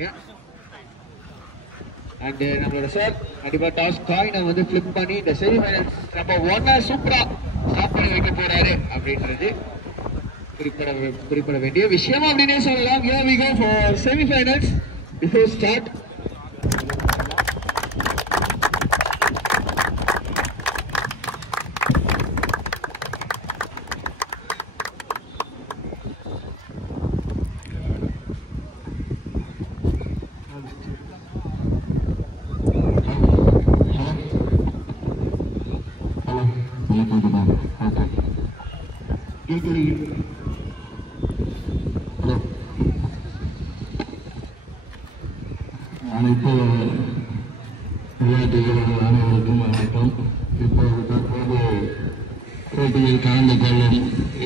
பண்ணிருக்கீங்க. அண்ட் நம்மளோட சார் கண்டிப்பா டாஸ் காயினை வந்து ஃபிளிப் பண்ணி இந்த செமிஃபைனல்ஸ் நம்பர் 1 சூப்பரா ஸ்டார்ட் பண்ணி வைக்க போறாரு அப்படின்றது குறிப்பிட வேண்டிய விஷயம் அப்படின்னே சொல்லலாம். Here we go for semi-finals. Before start, அனைத்து விளையாட்டு வீரர்கள் அனைவருக்கும் வணக்கம். இப்போது தற்போது போட்டியில் கலந்து கொள்ளும்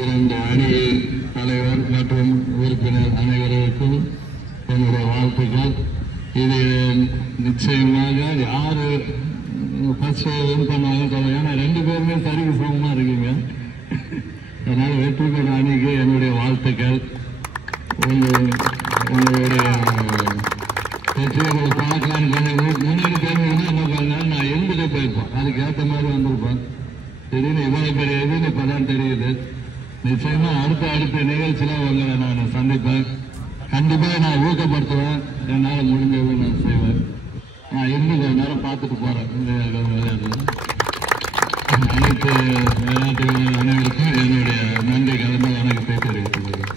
2 அணி தலைவர் மற்றும் உறுப்பினர் அனைவருக்கும் என்னுடைய வாழ்த்துக்கள். இது நிச்சயமாக யாரு ஃபர்ஸ்ட் வின் பண்ணாலும் சொல்லுங்க. ஏன்னா 2 பேருமே சரிக்கு சமமா இருக்கீங்க. அதனால வெற்றி பெற அணிக்கு என்னுடைய வாழ்த்துக்கள். உங்களுடைய வெற்றியை பார்க்கலான்னு கொஞ்சம் முன்னாடி தெரிஞ்சதுன்னா என்ன பண்ணாலும் நான் இருந்துட்டு போயிருப்பேன். அதுக்கு ஏற்ற மாதிரி வந்திருப்பேன். திடீர்னு இவ்வளவு பெரிய இதுன்னு இப்பதான் தெரியுது. நிச்சயமா அடுத்த நிகழ்ச்சியில உங்களை நான் சந்திப்பேன். கண்டிப்பா நான் ஊக்கப்படுத்துவேன். என்னால் முடிஞ்சது நான் செய்வேன். நான் இருந்து கொஞ்ச நேரம் பார்த்துட்டு போறேன். அனைத்து விளையாட்டு அனைவருக்கும் என்னுடைய நன்றி கலந்த வணக்கத்தை தெரிவித்துக் கொள்கிறேன்.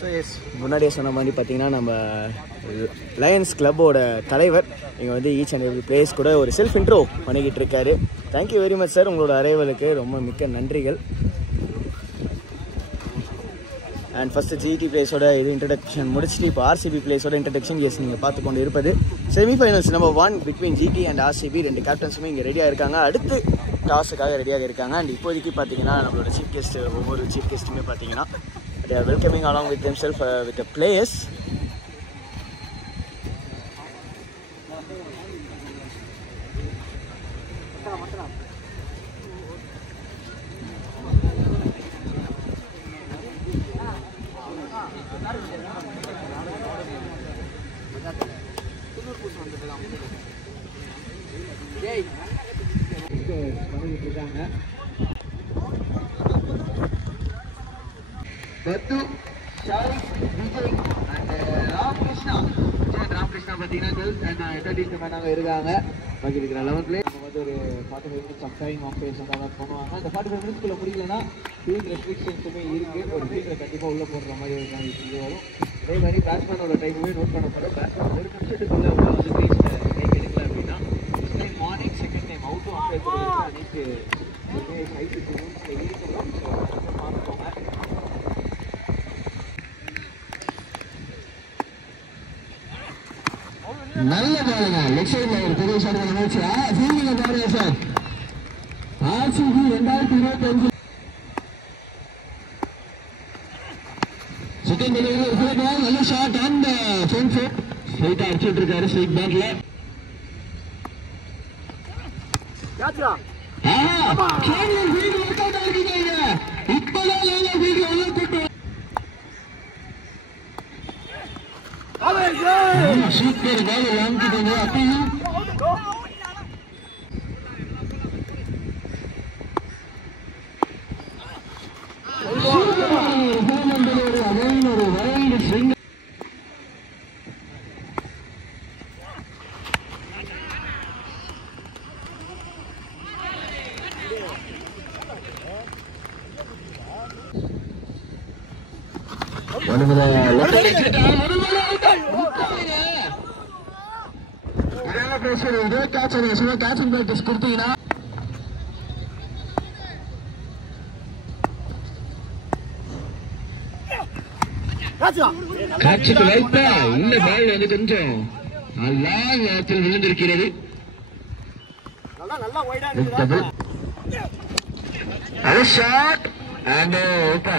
ஸோ எஸ், முன்னாடியே சொன்ன மாதிரி பார்த்தீங்கன்னா நம்ம லயன்ஸ் கிளப்போட தலைவர் இங்கே வந்து ஈச் அண்ட் எவ்ரி பிளேஸ் கூட ஒரு செல்ஃப் இன்ட்ரோ பண்ணிக்கிட்டு இருக்காரு. தேங்க்யூ வெரி மச் சார், உங்களோட அரைவலுக்கு ரொம்ப மிக்க நன்றிகள். அண்ட் ஃபஸ்ட்டு ஜிடி பிளேஸோட இது இன்ட்ரடக்ஷன் முடிச்சுட்டு இப்போ ஆர்சிபி பிளேஸோட இன்ட்ரடக்ஷன் எஸ் நீங்கள் பார்த்து கொண்டு இருப்பது semifinals number 1 between GT and RCB. 2 கேப்டன்ஸுமே இங்கே ரெடியாக இருக்காங்க. அடுத்து டாஸுக்காக ரெடியாக இருக்காங்க. அண்ட் இப்போதைக்கு பார்த்தீங்கன்னா நம்மளோட சீஃப் கெஸ்ட், ஒவ்வொரு சீஃப் கெஸ்ட்டுமே பார்த்தீங்கன்னா they are welcoming along with themselves with the players. பத்து, ஷாரிக், விஜய் அண்ட் ராமகிருஷ்ணா. ராமகிருஷ்ணா பார்த்தீங்கன்னா கேர்ள்ஸ் அண்ட் 30th மேனாக இருக்காங்க. பாக்கி இருக்கிற 11 பிளேயர் நம்ம வந்து ஒரு 45 minutes of time of pace வந்து பண்ணுவாங்க. அந்த 45 minutes முடியலன்னா ஃபீல்ட் ரெஸ்ட்ரிக்ஷன்ஸுமே இருக்குது. ஒரு ஃபீல்டில் கண்டிப்பாக உள்ளே போடுற மாதிரி இது வரும். அதே மாதிரி பேட்ஸ்மேனோட டைமுமே நோட் பண்ணப்படும். பேட்ஸ்மேன் ஒரு நிமிஷத்துக்குள்ளே வந்து கிரீஸில் கைக் எடுக்கல அப்படின்னா first time morning, second time அவுட்டும் அப்ளை பண்ணுறது அனைத்து சைட்டு ரூல்ஸில் இருக்கணும். ஸோ பார்த்துக்கோங்க. நல்ல பாருங்க, லெஃப்ட் சைட்ல ஒரு பெரிய ஷாட் நினைச்சு ஃபீல்டிங்க பாருங்க சார். ஆர்சிபி 2025 செகண்ட் டெலிவரி ஒரு ஃபுல் பால், நல்ல shot on the front foot, ஸ்ட்ரைட்டா அடிச்சிட்டு இருக்காரு ஸ்ட்ரைட் பேட்ல. யாத்ரா கேரியர் ஃபீல்ட் ஒர்க் அவுட் ஆகிட்டீங்க. இப்போதான் லைனா ஃபீல்ட் உள்ள போட்டு சூப்பர் பால் வாங்கிட்டு அப்பயும் ஒரு வைல்டு ஸ்விங். இதே கேட்சிங் பிராக்டிஸ் கொடுத்தீங்கன்னா காட்சிக்கு வைத்தா இந்த பால் வந்து கொஞ்சம் லாங் நேரத்தில் விழுந்திருக்கிறது. அது shot and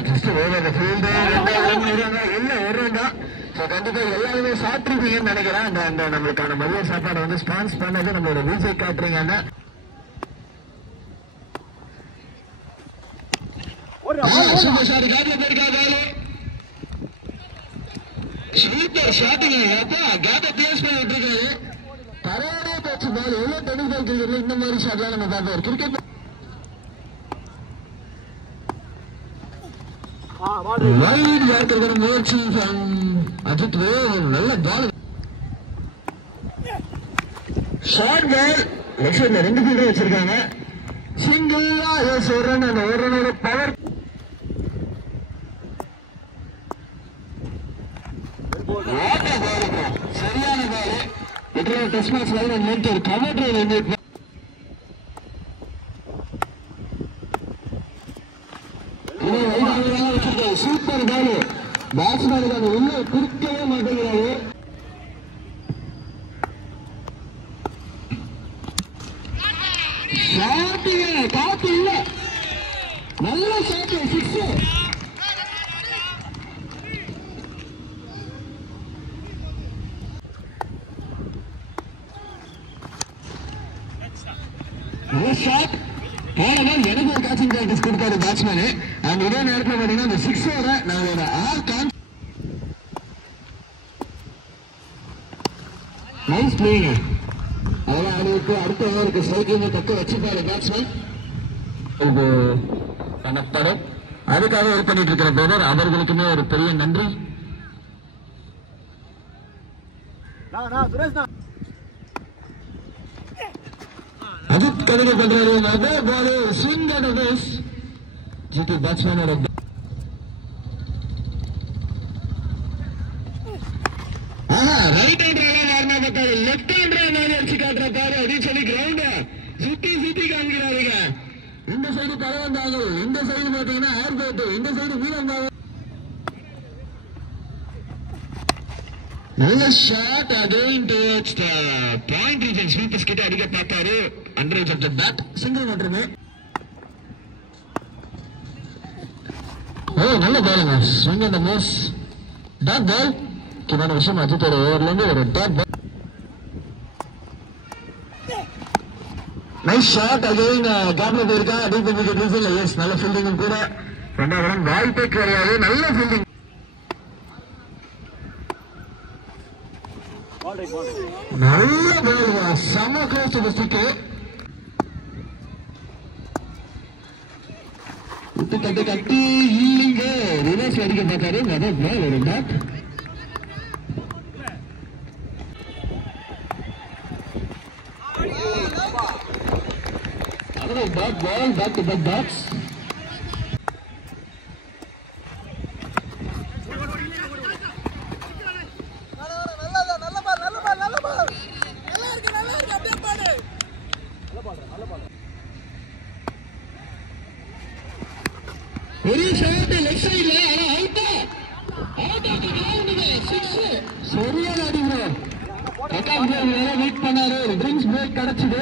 just over the field. இல்ல வருவாங்க. ஸோ கண்டிப்பா எல்லாருமே சாப்பிட்டுருப்பீங்கன்னு நினைக்கிறேன். அந்த நம்மளுக்கான மதிய சாப்பாடு வந்து ஸ்பான்ஸ் பண்ணது நம்மளோட விஜய் கேட்டரிங். சூப்பர் ஷாட் கேப்ல போயிருக்காரு. சூப்பர் ஷாட்டுங்க. கேப்ப பிளேஸ் பண்ணி விட்டுருக்காரு. பரவாயில்ல போச்சு பால். எவ்வளவு டென்னிஸ் கிரிக்கெட்ல இந்த மாதிரி ஷாட்லாம் நம்ம பார்ப்போம். கிரிக்கெட் வைட் யாருக்கிற முயற்சி அஜித் நல்ல பால். ஷார்ட் பால் லெஃப்ட் சைட்ல 2 ஃபீல்டர் வச்சிருக்காங்க. சிங்கிளா ஒரு ரன். அந்த ஒரு ரனோட பவர் சரியான பால். டெஸ்ட் மேட்ச்ல ஒரு கவர் டிரைவ் சூப்பர் பால். பேட்ஸ்மேனுக்கு அந்த உள்ள குறுக்கவே மாட்டேங்கிறாரு. காத்து இல்ல. நல்ல ஷாட். 6. நல்ல ஷாட். போனதான் எனக்கு ஒரு கேட்சிங் பிராக்டிஸ் கொடுத்தாரு பேட்ஸ்மேனு. அண்ட் இதே நேரத்தில் பார்த்தீங்கன்னா அந்த 6ஓட நம்மளோட நைஸ் பிளேயிங். அதெல்லாம் ஆடிவிட்டு அடுத்த ஓவருக்கு ஸ்ட்ரைக்கிங் தக்க வச்சுப்பாரு பேட்ஸ்மேன். இது பண்ணப்படும். அதுக்காக ஒர்க் பண்ணிட்டு இருக்கிற பிரதர் அவர்களுக்குமே ஒரு பெரிய நன்றி. அஜித் கதிரை பண்றாரு. அதே ball swing and miss. GT பேட்ஸ்மேனோட ரைட் ஹேண்டரால வார்னா பார்த்தாரு. லெஃப்ட் ஹேண்டரா மாதிரி அடிச்சு காட்டுற பாரு அப்படின்னு சொல்லி கிரவுண்ட சுத்தி காமிக்கிறாருங்க. இந்த சைடு பரவந்தாங்க. இந்த சைடு பாத்தீங்கன்னா ஏர்போர்ட். இந்த சைடு வீரந்தாங்க. நல்ல shot. Again towards the point region. Sweepers கிட்ட அடிக்க பார்த்தாரு. Under off the bat. Single மட்டுமே. நல்ல பாலுங்க. Swing and miss. Dot ball. முக்கியமான விஷயம் அஜித்தோட ஓவர்ல இருந்து ஒரு dot ball. Nice shot. Again கேப்ல போயிருக்கா. டீப் விக்கெட் ரீசன்ல எஸ் நல்ல ஃபீல்டிங்கும் கூட. ரெண்டாவது ரன் வாய்ப்பே கிடையாது. நல்ல ஃபீல்டிங். நல்ல பால். செம க்ளோஸ் டு தி ஸ்டிக். கட்டி ஈலிங்க ரிவர்ஸ் அடிக்க பார்த்தாரு. அதே பால் ஒரு dot. Back ball, back to back box. Very short left side la out சரியான அடி bro. கட்டாம் வேற வெயிட் பண்ணாரு. ட்ரிங்க்ஸ் பிரேக் கிடைச்சது.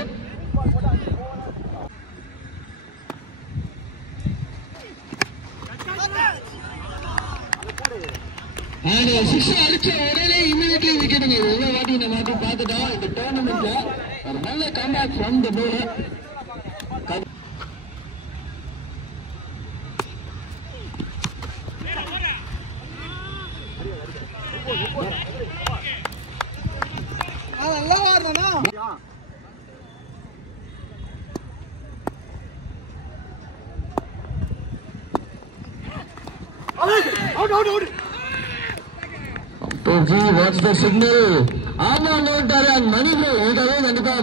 சிக்ஸ் அடிச்ச உடனே இமீடியட்லி விக்கெட்டுங்க. ஒவ்வொரு வாட்டி இந்த மாதிரி பார்த்துட்டோம். இந்த டோர்னமெண்ட்ல ஒரு நல்ல கம்பேக் ஃப்ரம் தி bowler. நல்லா வாடனா out. Ji, what's the signal? ஆமா நோட்டாரு மணி ப்ரோ. இதுக்காக கண்டிப்பா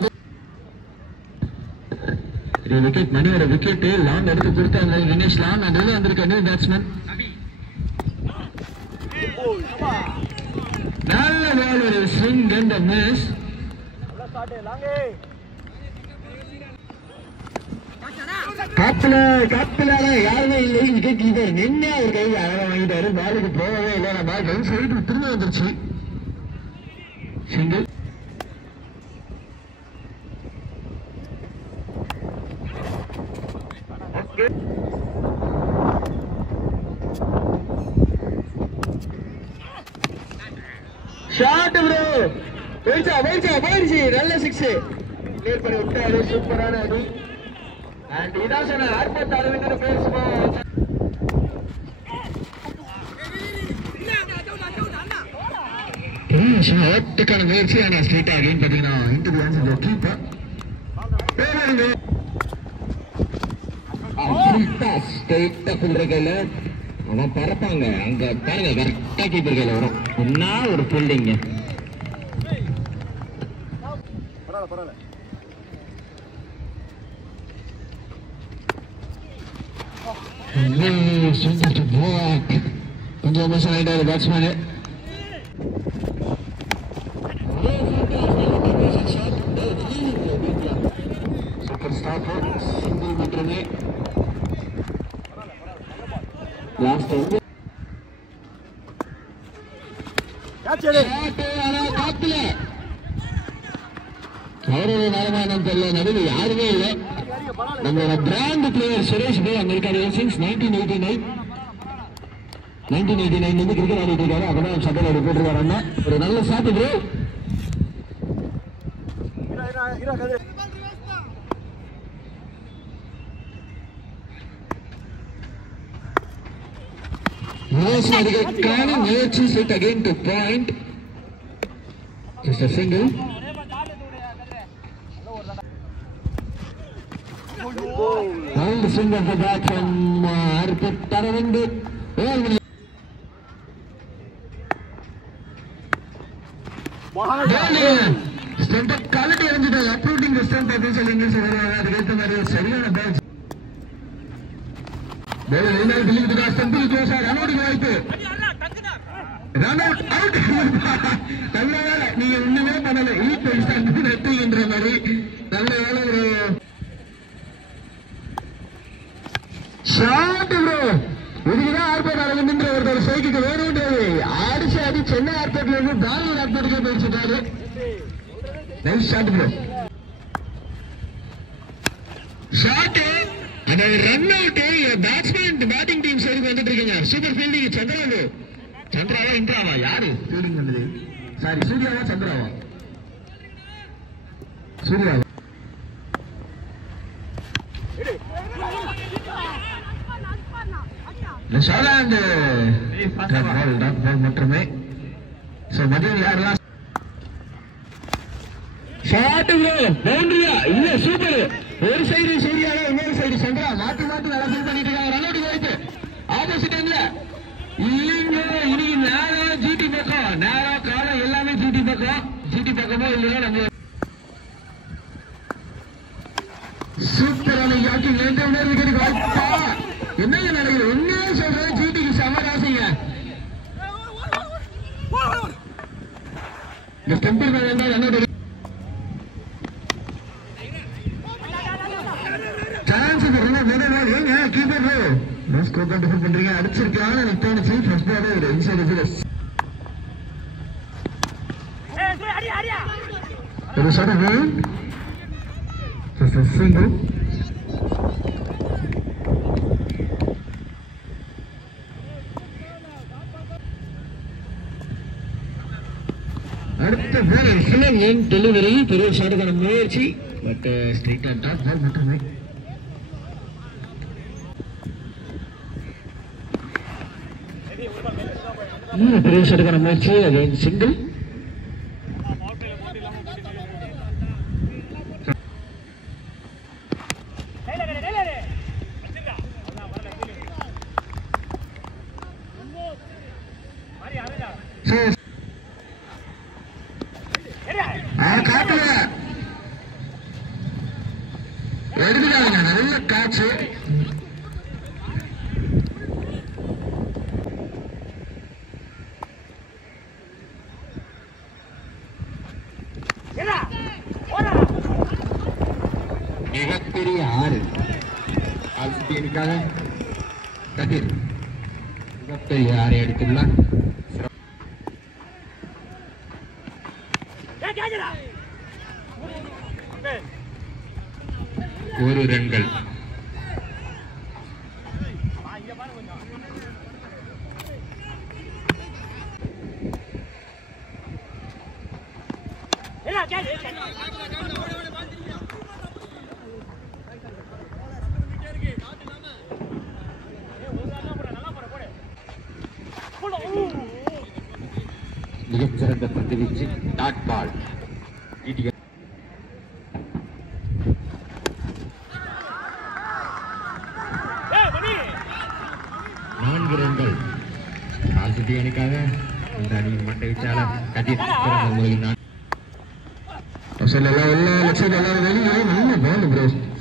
விக்கெட் மணியோட விக்கெட் லாங் எடுத்து கொடுத்தாங்க. தினேஷ் லாங் அதுல வந்திருக்க நியூ பேட்ஸ்மேன். நல்ல பால். ஒரு ஸ்விங் அண்ட் மிஸ். காப்பில யாருமே இல்லை. விக்கெட் கீப்பர் நின்று ஒரு கை அழகா வாங்கிட்டாரு. பாலுக்கு போகவே இல்லை. பால் ரன் சைடு திரும்ப வந்துருச்சு. சிங்கிள். Shot bro. போயிடுச்சு. நல்ல சிக்ஸ் கிளியர் பண்ணி விட்டாரு. சூப்பரான அடி. அண்ட் இதான் சொன்ன ஆர்பத் அரவிந்தர் பேசுவோம். ஓட்டுக்கான முயற்சி. ஆனா ஸ்ட்ரெயிட்டா அகைன் பாத்தீங்கன்னா இன்டு தி ஆன்சர் கீப்பர். ஸ்ட்ரெயிட்டா ஃபீல்டர் கையில அவன் பறப்பாங்க. அங்க பாருங்க கரெக்டா கீப்பர் கையில வரும். என்ன ஒரு ஃபீல்டிங். கொஞ்சம் மிஸ் ஆகிட்டாரு பேட்ஸ்மேனு. Super stop. சிங்கிள் மட்டுமே. லாஸ்ட் வந்து காத்துல அவரோட நிலைமையானு தெரியல. நடுவில் யாருமே இல்லை. நம்மளோட பிராண்ட் பிளேயர் சுரேஷ் பாய் அங்க இருக்காரு. சின்ஸ் 1989 வந்து கிரிக்கெட் ஆடிட்டு இருக்காரு. அப்பதான் சட்டையில போட்டிருக்காரு. அண்ணா ஒரு நல்ல ஷாட் ப்ரோ. முயற்சி set again to point. Just a single. Round swing of the bat from Arpit Aravind. Stump quality இருந்துட்டு uprooting the stump அப்படின்னு சொல்லி இங்கிலீஷ் வருவாங்க. அதுக்கேற்ற மாதிரி சரியான பேட்ச். ஸ்டம்பில் க்ளோஸா ரன் அவுட் வாய்ப்பு. Run out out. நல்ல வேலை நீங்க ஒண்ணுமே பண்ணல. நெட்டுகின்ற மாதிரி நல்ல வேலை. ஒரு ஷாட் ப்ரோ. இதுக்குதான் ஏர்போர்ட் அரவிந்த் ஒருத்தர் சைக்கிக்கு வேணும்ன்றது அடிச்சு அடி சென்னை ஏர்போர்ட்ல இருந்து பெங்களூர் ஏர்போர்ட்டுக்கே போயிடுச்சுட்டாரு. Nice shot bro. ஷாட் அந்த run out. Batsman batting team சைடுக்கு வந்துட்டு இருக்கீங்க. Super fielding. சந்திராவா இந்திராவா யாரு ஃபீல்டிங் பண்ணது? சாரி சூர்யாவா சந்திராவா? சூர்யாவா. மட்டுமே. மதியம் யாரெல்லாம் ஷாட் ப்ரோ. பவுண்டரியா இல்ல சூப்பர். ஒரு சைடு சூர்யாவா இன்னொரு சைடு சந்திரா மாத்தி நல்லா ஃபீல் பண்ணிட்டு இருக்காங்க. ரன் அவுட் வாய்ப்பு. ஆப்போசிட் எண்ட்ல இல்லைங்க. இன்னைக்கு நேரம் ஜிடி பக்கம். நேரம் காலம் எல்லாமே ஜிடி பக்கம். ஜிடி பக்கமோ இல்லையோ நம்ம சூப்பரான யாக்கிங். வாய்ப்பா. என்னங்க நடக்குது? உண்மையா சொல்றேன். ஜிடிக்கு சமராசிங்க. இந்த டெம்பிள் வேண்டாம். என்னோட சான்ஸ் ஏங்க கீப்பர் ஸ்கோர் டிஃபர் பண்றீங்க. அடிச்சிருக்கான்னு எனக்கு தோணுச்சு. ஃபர்ஸ்ட் பாலே ஒரு இன்சைட் ஒரு ஷாட் சிங்கிள். அடுத்த பால் டெலிவரி. பெரிய ஷாட்டுக்கான முயற்சி. பட் ஸ்ட்ரைட் ஆன் டாப் பால் மட்டுமே. பெரிய ஷாட்டுக்கான முயற்சி. Again single. எடுத்துட்டாங்க. நல்ல காட்சி. மிகப்பெரிய ஆறு. ஆர்சிபி அணிக்காக கதிர் மிகப்பெரிய ஆரை அடித்துள்ளார். ஒரு ரன்கள். மிகச்சிறந்த பந்து வீச்சு. Dot ball. 4 ரன்கள் ஆர்சிபி அணிக்காக. இந்த அணியின் மட்டை வீச்சாளர் கதிர் முறையில்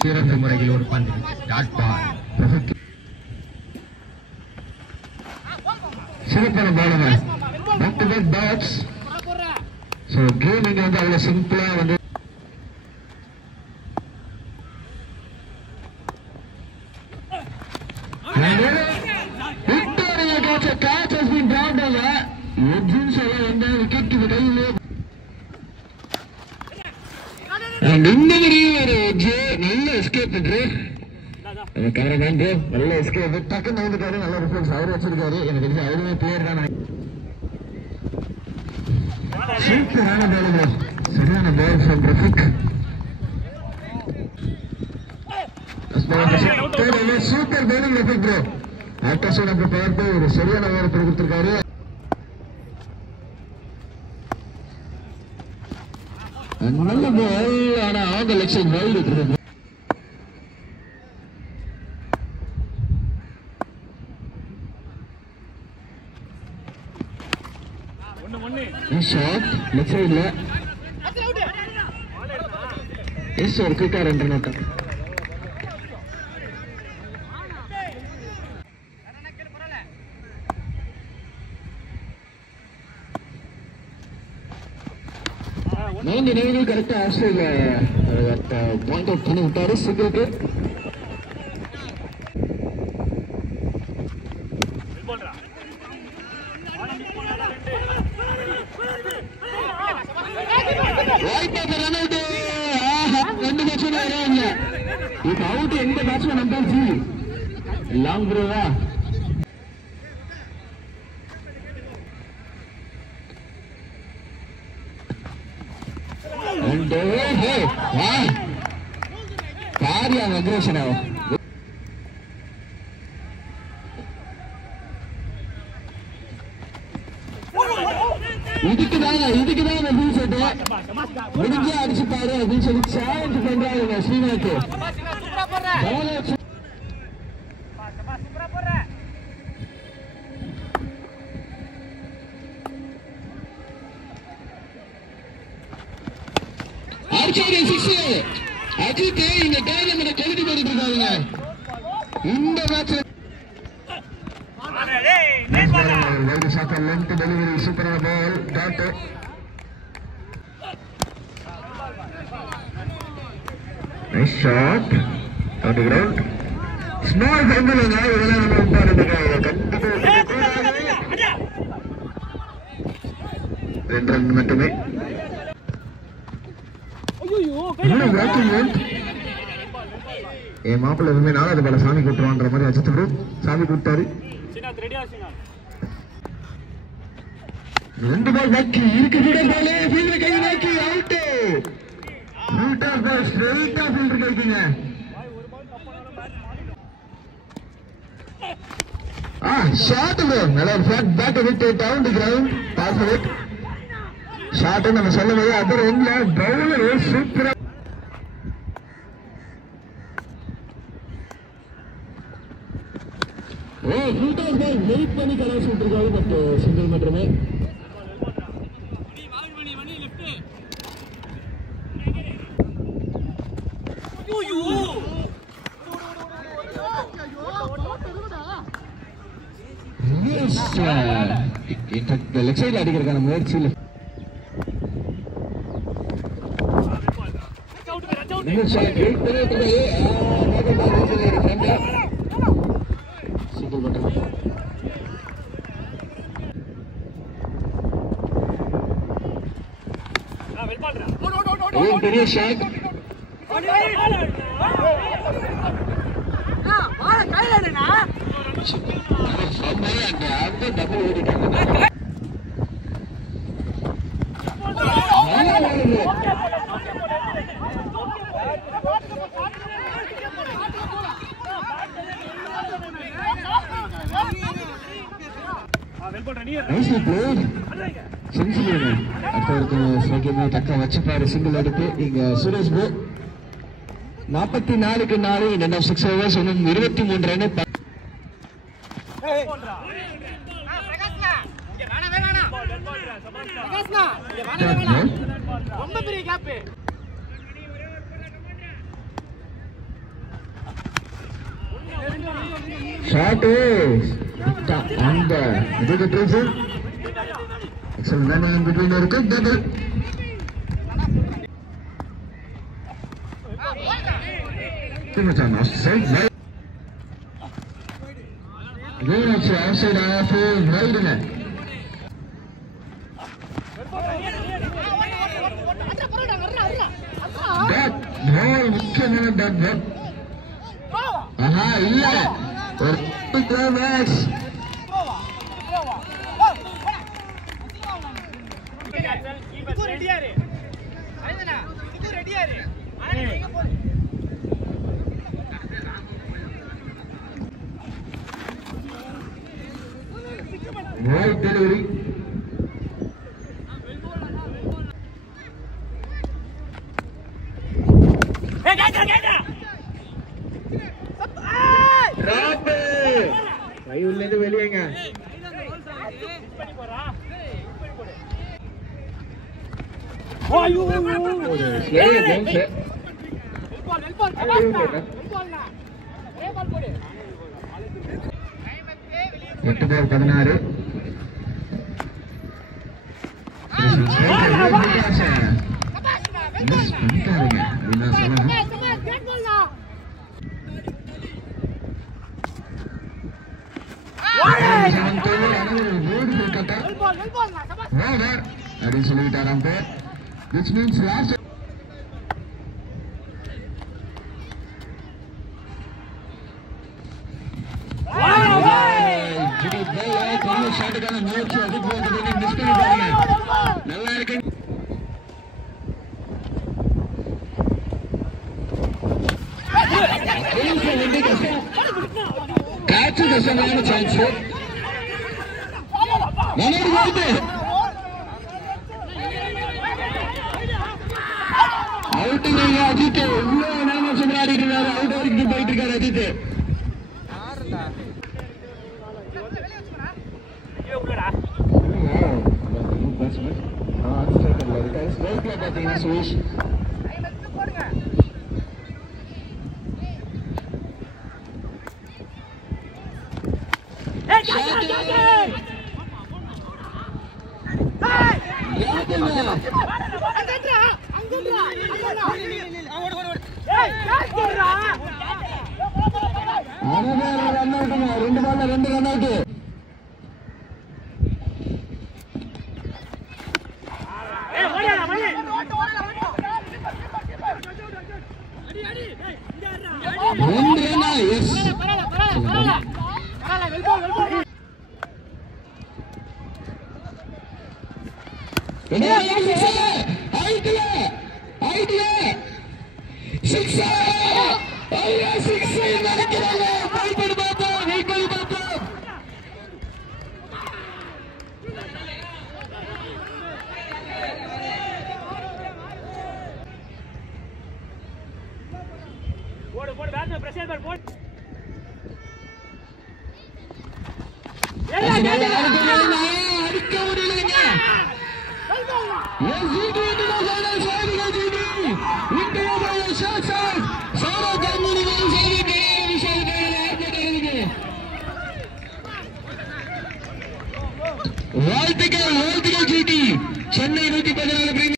சிறந்த முறையில் ஒரு பந்து. Dot ball. சிறப்பான பாலுங்க. Back to back bats. So game இங்கே வந்து அவ்வளோ சிம்பிளாக வந்து நல்ல எஸ்கேப் நல்ல எஸ்கேப் டக்குன்னு வந்துட்டாரு. நல்ல ரிஃபரன்ஸ் அவர் வச்சிருக்காரு. எனக்கு தெரிஞ்சு அவருமே பிளேயர் தான். சூப்பரான பால். சரியான ball from Rafiq. Super bowling Rafiq bro. ஆக்டர்ஸோட பார்த்து ஒரு சரியான ஓவர் கொடுத்திருக்காரு. நல்ல பால். ஆனா ஆந்த லட்சம் வைடு இருக்கு. ஷாட் லெஃப்ட் சைடுல. எஸ் ஒரு குயிக்கா 2 ரன் அவுட். கரெக்டா ஆஸ்திரேலியா பாயிண்ட் அவுட் பண்ணி விட்டாரு சிங்கிளுக்கு. இப்ப அவுட் எந்த பேட்ஸ்மேன் நம்பாச்சு லாங் ப்ரோவா. பாரியா அக்ரேஷன் ஆகும். இதுக்குதான் முடிஞ்சே அடிச்சுப்பாரு அப்படின்னு சொல்லி சேலஞ்ச் பண்றாங்க ஸ்ரீநாத். அஜித் இந்த டோர்னமெண்ட் கழுதி பண்ணிட்டு இருக்காங்க. இந்த மேட்ச் லென்த் டெலிவரி சூப்பரான ball. Dot nice shot on the ground. Small ஃபவுல்ங்க. இதெல்லாம் நம்ம பாருங்க. கண்டிப்பா 2 ரன் மட்டுமே. என் மாப்பிள்ள எதுவுமே 4வது பால சாமி கூட்டுவான்ற மாதிரி அஜித் ப்ரோ சாமி கூப்பிட்டாரு. 2 பால் பாக்கி இருக்கு. ஃபீல்டர் கை நாக்கி அவுட். ஃபீல்டர் பால் ஸ்ட்ரைட்டா ஃபீல்டர் கைக்குங்க. Shot bro. நல்ல flat back with down the ground. Perfect shot. நம்ம சொல்லும்போது அதர் எண்ட்ல பவுலர் சூப்பரா. ஃபீல்டர் பால் வெயிட் பண்ணி கலர் சொல்லிருக்காரு. பட் சிங்கிள் மட்டுமே. லெஃப்ட் சைட்ல அடிக்கிறதுக்கான முயற்சியில் பெரிய ஷாட். டபுள் ஓடிட்டாங்க. Nicely played. சென்சிபிள். அடுத்த ஸ்ட்ரைக்கிங் தக்க வச்சுப்பாரு. சிங்கிள் எடுத்து இங்க சுரேஷ் ப்ரோ 44க்கு 4 இந்த 6 ஓவர்ஸ் இன்னும் 23 ரன். ரொம்ப பெரிய gap. Shot is and it is a triple. Excellent running in between there. Good double. Too much on outside. Again it's outside half right in it. That ball mukkiyamaana that ball. Aha illa or climax. இது ரெடியா இரு. ஐதனா இது ரெடியா இரு. ஆனா எங்க போற? Right delivery. Drop. கை உள்ளது வெளியேங்க. ஐயோ ஒரு ஸ்லேயர் ஜம்ப். வெல்பால் கபாஸ்னா. வெல்பால்னா. ஏ பால் போடு. 8 பால் 16. மிஸ் பண்ணிட்டாருங்க. என்ன சொல்லணும்? கேட் பால்னா. வெல்பால்னா கபாஸ். அப்படின்னு சொல்லிட்டாராம் பேர். Which means last ஷாட்டுக்கான முயற்சி அது போகுது. மிஸ் பண்ணிட்டாங்க. நல்லா இருக்கு. கேட்ச் கஷ்டமான சான்ஸ். வருது அவுட்டுங்க அஜித். இவ்வளவு நேரம் சுமராடிட்டு இருக்காரு. அவுட் வரைக்கும் போயிட்டு இருக்காரு அஜித். பாத்தீங்கன்னா சுரேஷ் ரன் அவுட்டுங்க. 2 பால்ல 2 ரன் அவுட். அடிக்க முடியலைங்க. Yes, he did it.